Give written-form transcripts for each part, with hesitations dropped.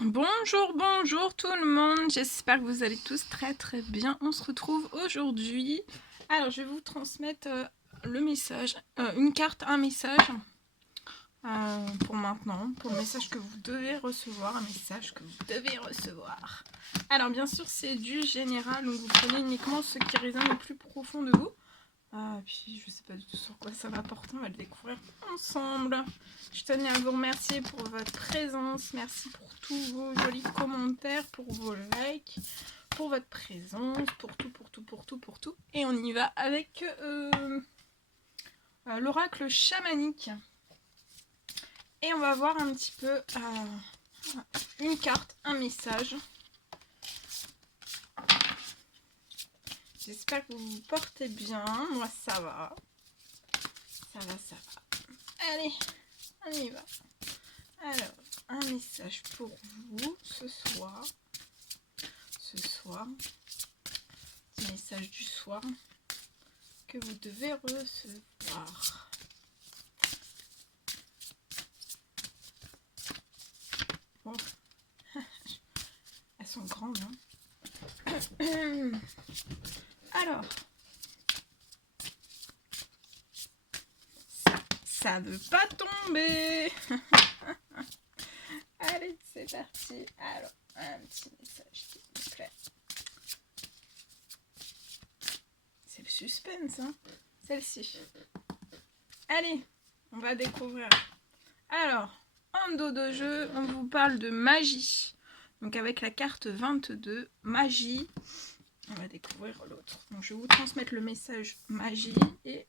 Bonjour tout le monde, j'espère que vous allez tous très bien. On se retrouve aujourd'hui. Alors je vais vous transmettre le message, une carte, un message pour maintenant, pour le message que vous devez recevoir, un message que vous devez recevoir. Alors bien sûr c'est du général, donc vous prenez uniquement ce qui résonne le plus profond de vous. Puis je sais pas du tout sur quoi ça va porter, on va le découvrir ensemble. Je tenais à vous remercier pour votre présence, merci pour tous vos jolis commentaires, pour vos likes, pour votre présence, pour tout. Et on y va avec l'oracle chamanique. Et on va voir un petit peu une carte, un message. J'espère que vous vous portez bien, moi ça va. Ça va. Allez, on y va. Alors, un message pour vous ce soir. Petit message du soir que vous devez recevoir. Bon, elles sont grandes, hein. Alors, ça veut pas tomber. Allez, c'est parti. Alors, un petit message s'il vous plaît. C'est le suspense, hein, celle-ci. Allez, on va découvrir. Alors, en dos de jeu, on vous parle de magie. Donc avec la carte 22, magie. On va découvrir l'autre. Donc je vais vous transmettre le message magie et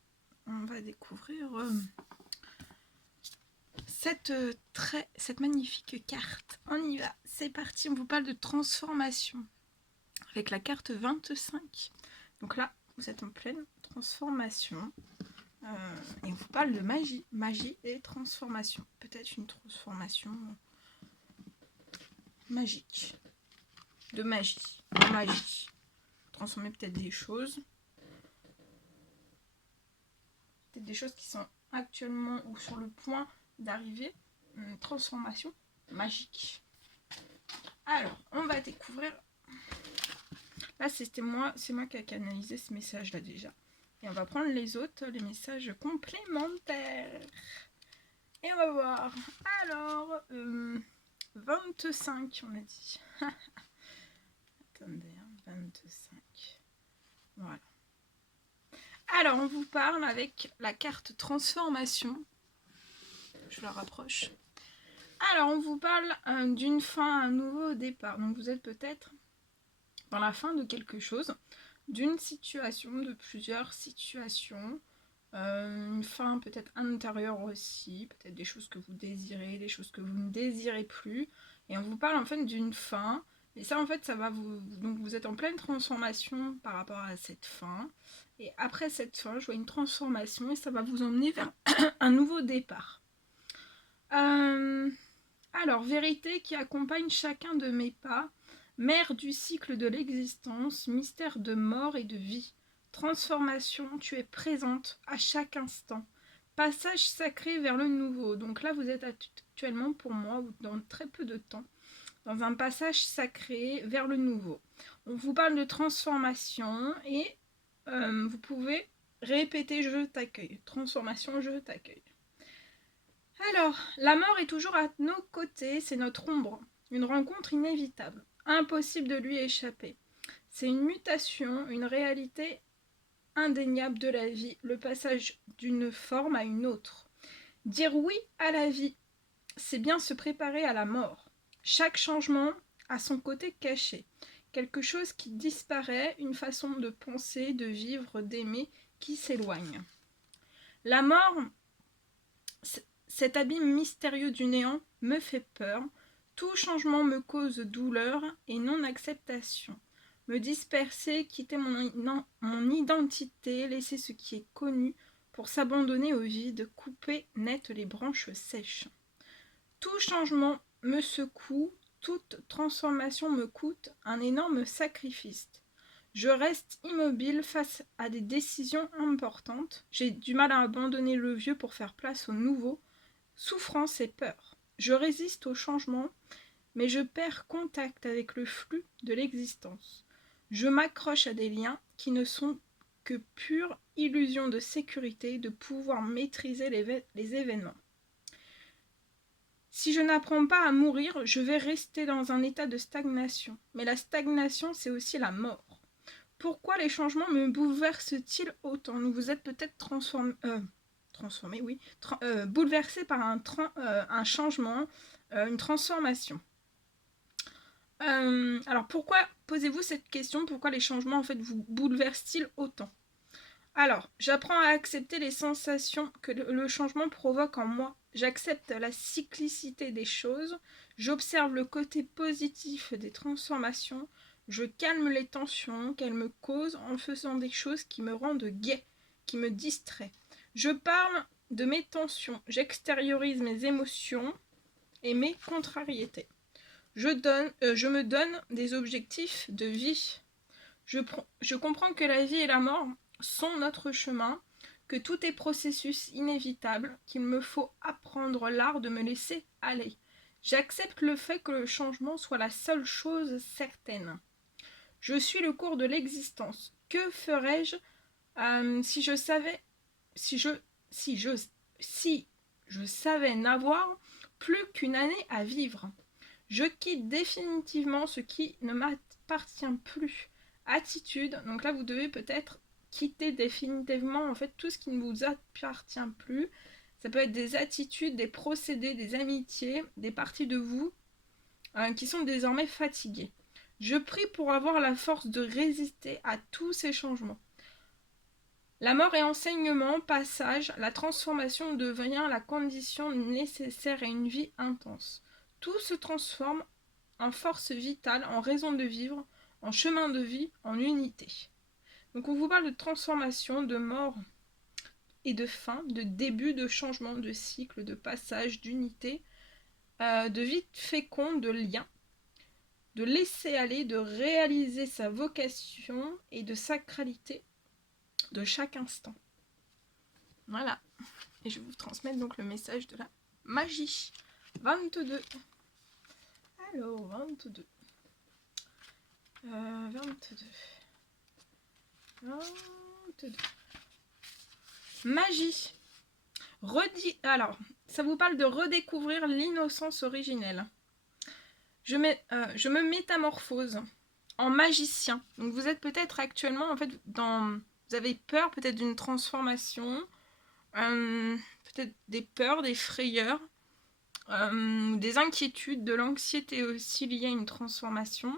on va découvrir cette magnifique carte. On y va, c'est parti, on vous parle de transformation avec la carte 25. Donc là, vous êtes en pleine transformation. Et on vous parle de magie et transformation. Peut-être une transformation magique. De magie. Transformer peut-être des choses. Peut-être des choses qui sont actuellement ou sur le point d'arriver. Une transformation magique. Alors, on va découvrir. Là, c'est moi qui a canalisé ce message-là déjà. Et on va prendre les autres, les messages complémentaires. Et on va voir. Alors, 25, on a dit. Attendez, 25. Voilà. Alors, on vous parle avec la carte transformation. Je la rapproche. Alors, on vous parle d'une fin, un nouveau départ. Donc, vous êtes peut-être dans la fin de quelque chose, d'une situation, de plusieurs situations. Une fin peut-être intérieure aussi, peut-être des choses que vous désirez, des choses que vous ne désirez plus. Et on vous parle en fait d'une fin. Et ça, en fait, ça va vous... Donc, vous êtes en pleine transformation par rapport à cette fin. Et après cette fin, je vois une transformation et ça va vous emmener vers un nouveau départ. Alors, vérité qui accompagne chacun de mes pas, mère du cycle de l'existence, mystère de mort et de vie. Transformation, tu es présente à chaque instant. Passage sacré vers le nouveau. Donc là, vous êtes actuellement, pour moi, dans très peu de temps, dans un passage sacré vers le nouveau. On vous parle de transformation et vous pouvez répéter je t'accueille. Transformation, je t'accueille. Alors, la mort est toujours à nos côtés, c'est notre ombre. Une rencontre inévitable. Impossible de lui échapper. C'est une mutation, une réalité indéniable de la vie, le passage d'une forme à une autre. Dire oui à la vie, c'est bien se préparer à la mort. Chaque changement a son côté caché. Quelque chose qui disparaît, une façon de penser, de vivre, d'aimer qui s'éloigne. La mort, cet abîme mystérieux du néant, me fait peur. Tout changement me cause douleur et non-acceptation. Me disperser, quitter mon identité, laisser ce qui est connu pour s'abandonner au vide, couper net les branches sèches. Tout changement me secoue, toute transformation me coûte un énorme sacrifice. Je reste immobile face à des décisions importantes. J'ai du mal à abandonner le vieux pour faire place au nouveau. Souffrance et peur. Je résiste au changement mais je perds contact avec le flux de l'existence. Je m'accroche à des liens qui ne sont que pure illusion de sécurité, de pouvoir maîtriser les événements. Si je n'apprends pas à mourir, je vais rester dans un état de stagnation. Mais la stagnation, c'est aussi la mort. Pourquoi les changements me bouleversent-ils autant? Vous êtes peut-être bouleversé par un changement, une transformation. Alors pourquoi, posez-vous cette question, pourquoi les changements en fait vous bouleversent-ils autant? Alors, j'apprends à accepter les sensations que le changement provoque en moi. J'accepte la cyclicité des choses, j'observe le côté positif des transformations, je calme les tensions qu'elles me causent en faisant des choses qui me rendent gai, qui me distraient. Je parle de mes tensions, j'extériorise mes émotions et mes contrariétés. Je me donne des objectifs de vie. Je comprends que la vie et la mort sont notre chemin, que tout est processus inévitable, qu'il me faut apprendre l'art de me laisser aller. J'accepte le fait que le changement soit la seule chose certaine. Je suis le cours de l'existence. Que ferais-je si je savais n'avoir plus qu'une année à vivre? Je quitte définitivement ce qui ne m'appartient plus. Attitude, donc là vous devez peut-être quitter définitivement en fait tout ce qui ne vous appartient plus. Ça peut être des attitudes, des procédés, des amitiés, des parties de vous qui sont désormais fatiguées. Je prie pour avoir la force de résister à tous ces changements. La mort est enseignement, passage, la transformation devient la condition nécessaire à une vie intense. Tout se transforme en force vitale, en raison de vivre, en chemin de vie, en unité. Donc on vous parle de transformation, de mort et de fin, de début, de changement, de cycle, de passage, d'unité, de vie féconde, de lien, de laisser aller, de réaliser sa vocation et de sacralité de chaque instant. Voilà. Et je vais vous transmettre donc le message de la magie. 22. Alors, 22. 22. Magie. Alors, ça vous parle de redécouvrir l'innocence originelle. Je me métamorphose en magicien. Donc vous êtes peut-être actuellement en fait vous avez peur peut-être d'une transformation, peut-être des peurs, des frayeurs, des inquiétudes, de l'anxiété aussi liée à une transformation.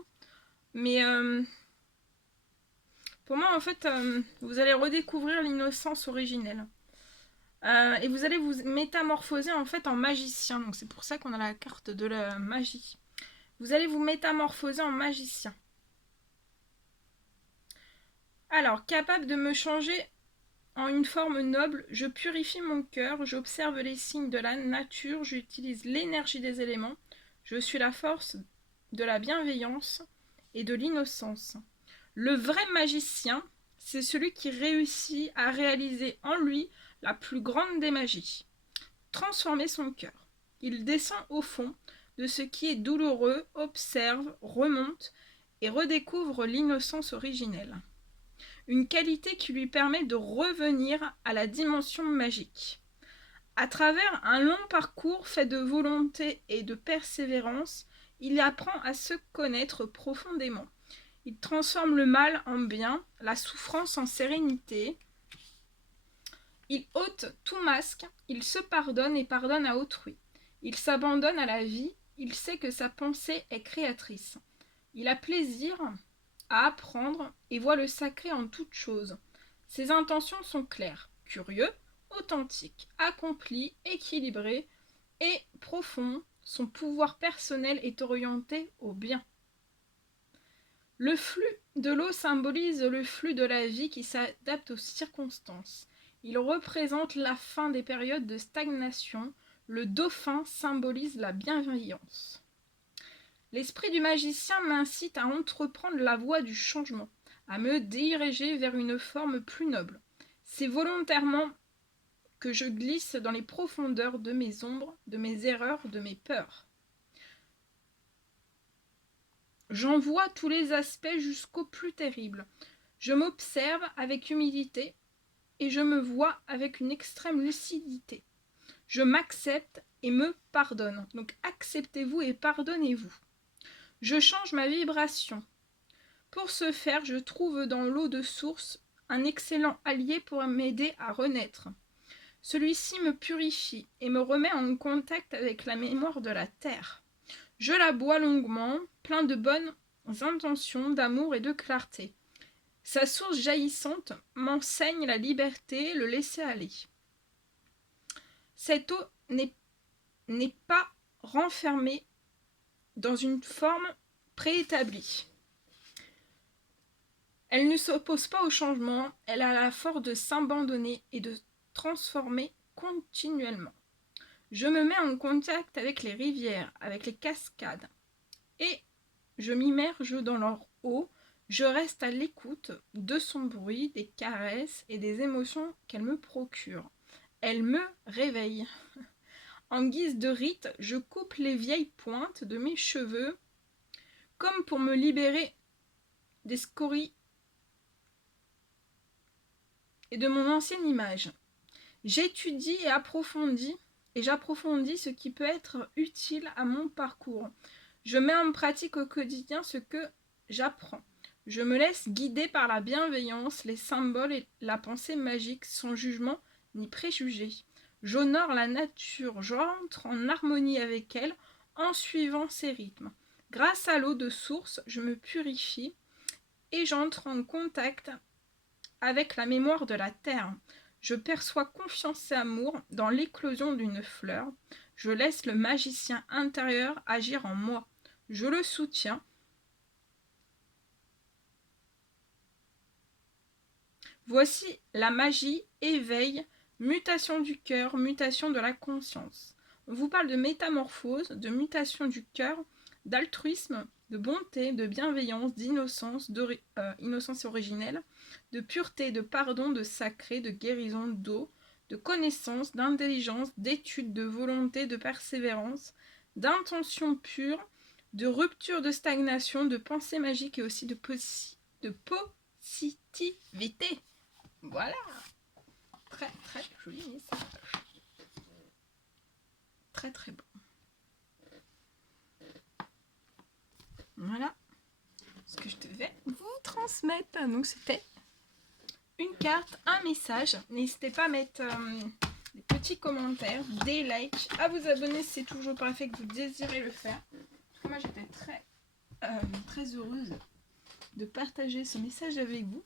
Mais pour moi en fait vous allez redécouvrir l'innocence originelle. Et vous allez vous métamorphoser en fait en magicien. Donc c'est pour ça qu'on a la carte de la magie. Vous allez vous métamorphoser en magicien. Alors, capable de me changer en une forme noble, je purifie mon cœur, j'observe les signes de la nature, j'utilise l'énergie des éléments, je suis la force de la bienveillance et de l'innocence. Le vrai magicien, c'est celui qui réussit à réaliser en lui la plus grande des magies. Transformer son cœur. Il descend au fond de ce qui est douloureux, observe, remonte et redécouvre l'innocence originelle. Une qualité qui lui permet de revenir à la dimension magique. À travers un long parcours fait de volonté et de persévérance, il apprend à se connaître profondément. Il transforme le mal en bien, la souffrance en sérénité. Il ôte tout masque, il se pardonne et pardonne à autrui. Il s'abandonne à la vie, il sait que sa pensée est créatrice. Il a plaisir à apprendre et voit le sacré en toute chose. Ses intentions sont claires, curieux, authentiques, accompli, équilibré et profond. Son pouvoir personnel est orienté au bien. Le flux de l'eau symbolise le flux de la vie qui s'adapte aux circonstances. Il représente la fin des périodes de stagnation. Le dauphin symbolise la bienveillance. L'esprit du magicien m'incite à entreprendre la voie du changement, à me diriger vers une forme plus noble. C'est volontairement que je glisse dans les profondeurs de mes ombres, de mes erreurs, de mes peurs. J'en vois tous les aspects jusqu'au plus terrible. Je m'observe avec humilité et je me vois avec une extrême lucidité. Je m'accepte et me pardonne. Donc acceptez-vous et pardonnez-vous. Je change ma vibration. Pour ce faire, je trouve dans l'eau de source un excellent allié pour m'aider à renaître. Celui-ci me purifie et me remet en contact avec la mémoire de la terre. Je la bois longuement, plein de bonnes intentions, d'amour et de clarté. Sa source jaillissante m'enseigne la liberté, le laisser-aller. Cette eau n'est pas renfermée dans une forme préétablie. Elle ne s'oppose pas au changement, elle a la force de s'abandonner et de transformer continuellement. Je me mets en contact avec les rivières, avec les cascades, et je m'immerge dans leur eau. Je reste à l'écoute de son bruit, des caresses et des émotions qu'elle me procure. Elle me réveille. En guise de rite, je coupe les vieilles pointes de mes cheveux, comme pour me libérer des scories et de mon ancienne image. J'étudie et j'approfondis ce qui peut être utile à mon parcours. Je mets en pratique au quotidien ce que j'apprends. Je me laisse guider par la bienveillance, les symboles et la pensée magique, sans jugement ni préjugé. J'honore la nature, j'entre en harmonie avec elle en suivant ses rythmes. Grâce à l'eau de source, je me purifie et j'entre en contact avec la mémoire de la terre. Je perçois confiance et amour dans l'éclosion d'une fleur. Je laisse le magicien intérieur agir en moi. Je le soutiens. Voici la magie, éveil, mutation du cœur, mutation de la conscience. On vous parle de métamorphose, de mutation du cœur, d'altruisme, de bonté, de bienveillance, d'innocence, innocence originelle, de pureté, de pardon, de sacré, de guérison, d'eau, de connaissance, d'intelligence, d'étude, de volonté, de persévérance, d'intention pure, de rupture de stagnation, de pensée magique et aussi de positivité. Voilà. Très très joli message. Très très beau. Voilà ce que je devais vous transmettre. Donc c'était une carte, un message. N'hésitez pas à mettre des petits commentaires, des likes, à vous abonner si c'est toujours pas fait que vous désirez le faire. Moi j'étais très heureuse de partager ce message avec vous.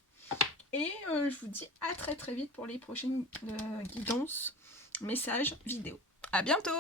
Et je vous dis à très très vite pour les prochaines guidances, messages, vidéos. À bientôt!